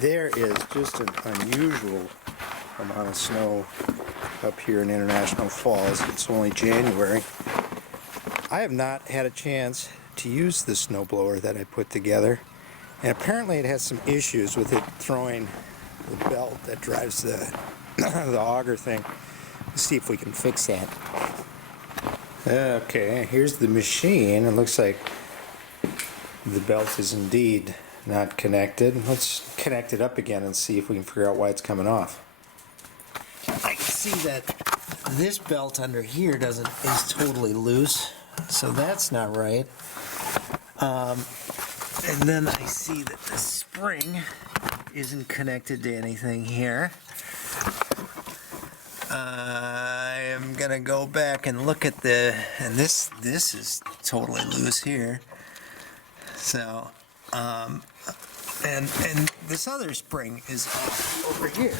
There is just an unusual amount of snow up here in International Falls. It's only January. I have not had a chance to use the snowblower that I put together, and apparently it has some issues with it throwing the belt that drives the the auger thing. Let's see if we can fix that. Okay, here's the machine. It looks like the belt is indeed not connected. Let's connect it up again and see if we can figure out why it's coming off. I can see that this belt under here is totally loose, so that's not right. And then I see that the spring isn't connected to anything here. I am gonna go back and look at and this is totally loose here. So, and this other spring is off over here.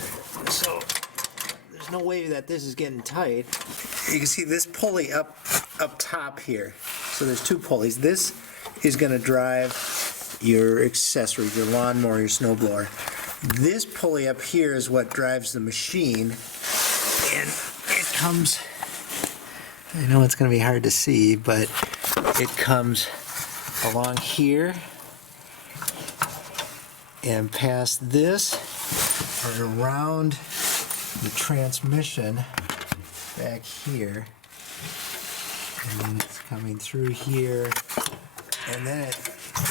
So there's no way that this is getting tight. You can see this pulley up top here. So there's two pulleys. This is gonna drive your accessories, your lawnmower, your snowblower. This pulley up here is what drives the machine, and it comes, I know it's going to be hard to see, but it comes along here and past this or around the transmission back here, and it's coming through here, and then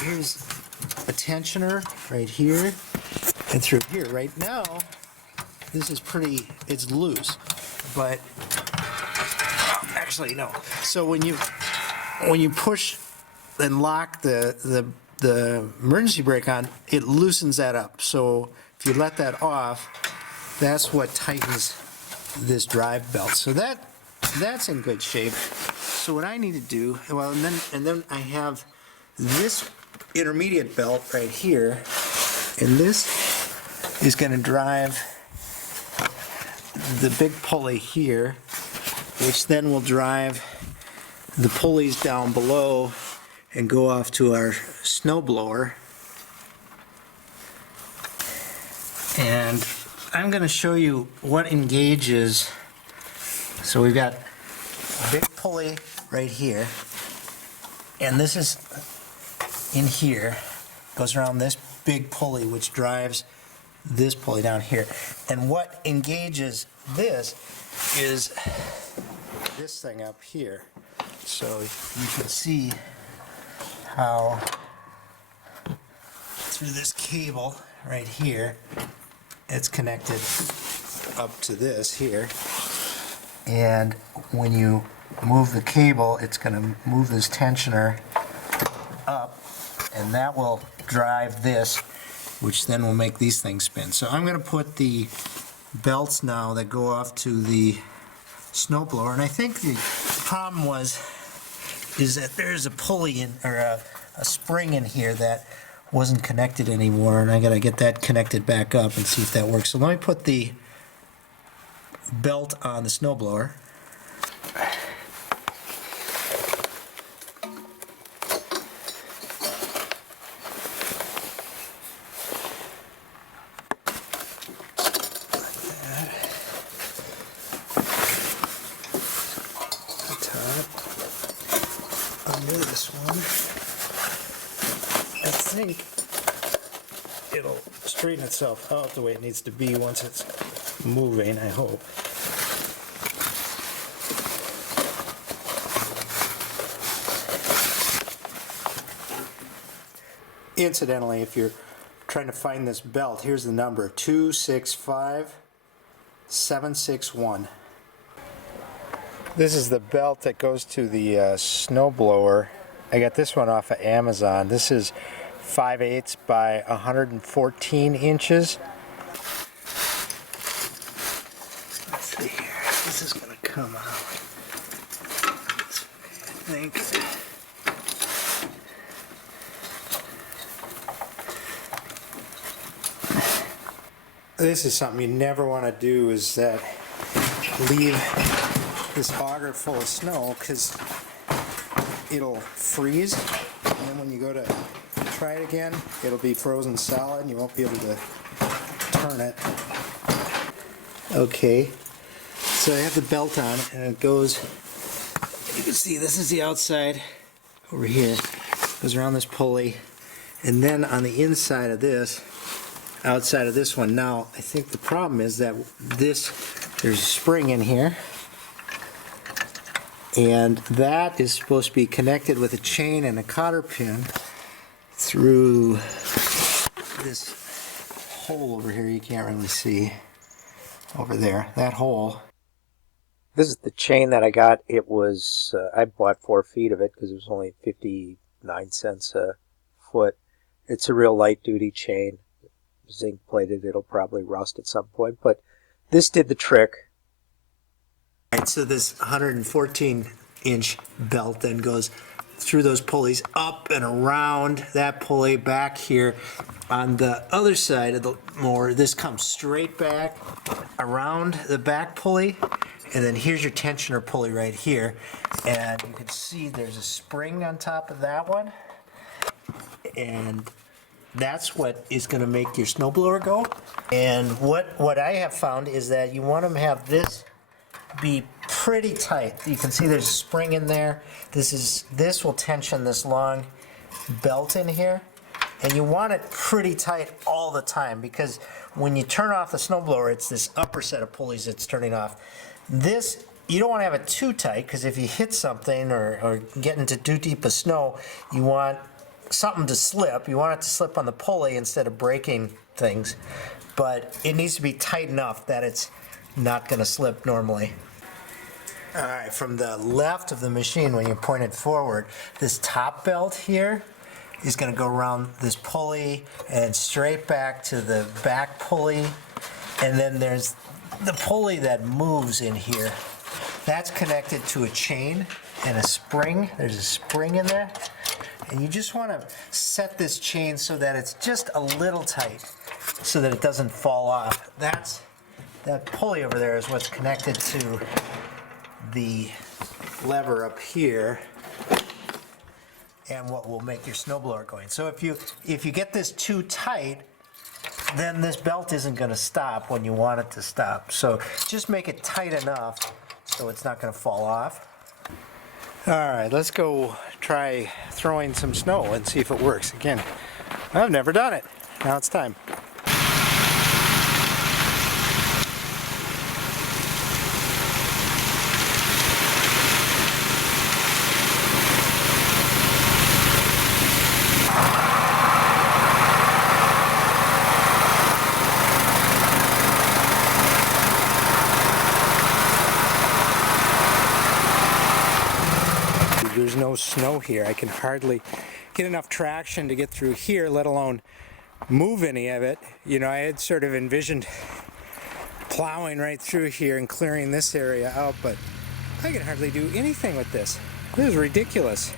here's a tensioner right here and through here. Right now this is it's loose, but actually no. So when you push and lock the emergency brake on, it loosens that up. So if you let that off, that's what tightens this drive belt. So that's in good shape. So what I need to do, well, and then I have this intermediate belt right here, and this is going to drive the big pulley here, which then will drive the pulleys down below and go off to our snowblower. And I'm going to show you what engages. So we've got a big pulley right here, and this is in here, goes around this big pulley which drives this pulley down here. And what engages this is this thing up here. So you can see how through this cable right here, it's connected up to this here. And when you move the cable, it's going to move this tensioner up, and that will drive this, which then will make these things spin. So I'm going to put the belts now that go off to the snowblower, and I think the problem is that there's a pulley or a spring in here that wasn't connected anymore, and I got to get that connected back up and see if that works. So let me put the belt on the snowblower. Under this one, I think it'll straighten itself out the way it needs to be once it's moving, I hope. Incidentally, if you're trying to find this belt, here's the number: 265761. This is the belt that goes to the snowblower. I got this one off of Amazon. This is 5/8 by 114 inches. Let's see here. This is going to come out, I think. This is something you never want to do, is that leave this auger full of snow, because it'll freeze, and then when you go to try it again, it'll be frozen solid and you won't be able to turn it. Okay, so I have the belt on and it goes, you can see this is the outside over here, goes around this pulley, and then on the inside of this, outside of this one. Now I think the problem is that there's a spring in here, and that is supposed to be connected with a chain and a cotter pin through this hole over here. You can't really see over there, that hole. This is the chain that I got. It was, I bought 4 feet of it because it was only 59 cents a foot. It's a real light duty chain, zinc plated. It'll probably rust at some point, but this did the trick. All right, so this 114-inch belt then goes through those pulleys, up and around that pulley, back here. On the other side of the mower, this comes straight back around the back pulley, and then here's your tensioner pulley right here. And you can see there's a spring on top of that one, and that's what is going to make your snowblower go. And what I have found is that you want to have this be pretty tight. You can see there's a spring in there. This will tension this long belt in here, and you want it pretty tight all the time, because when you turn off the snowblower, it's this upper set of pulleys that's turning off. This, you don't want to have it too tight, because if you hit something or get into too deep of snow, you want something to slip. You want it to slip on the pulley instead of breaking things, but it needs to be tight enough that it's not going to slip normally. All right, from the left of the machine, when you point it forward, this top belt here is going to go around this pulley and straight back to the back pulley, and then there's the pulley that moves in here. That's connected to a chain and a spring. There's a spring in there, and you just want to set this chain so that it's just a little tight so that it doesn't fall off. That pulley over there is what's connected to the lever up here, and what will make your snowblower going. So if you get this too tight, then this belt isn't going to stop when you want it to stop. So just make it tight enough so it's not going to fall off. All right, let's go try throwing some snow and see if it works. Again, I've never done it. Now it's time. There's no snow here. I can hardly get enough traction to get through here, let alone move any of it. You know, I had sort of envisioned plowing right through here and clearing this area out, but I can hardly do anything with this. This is ridiculous.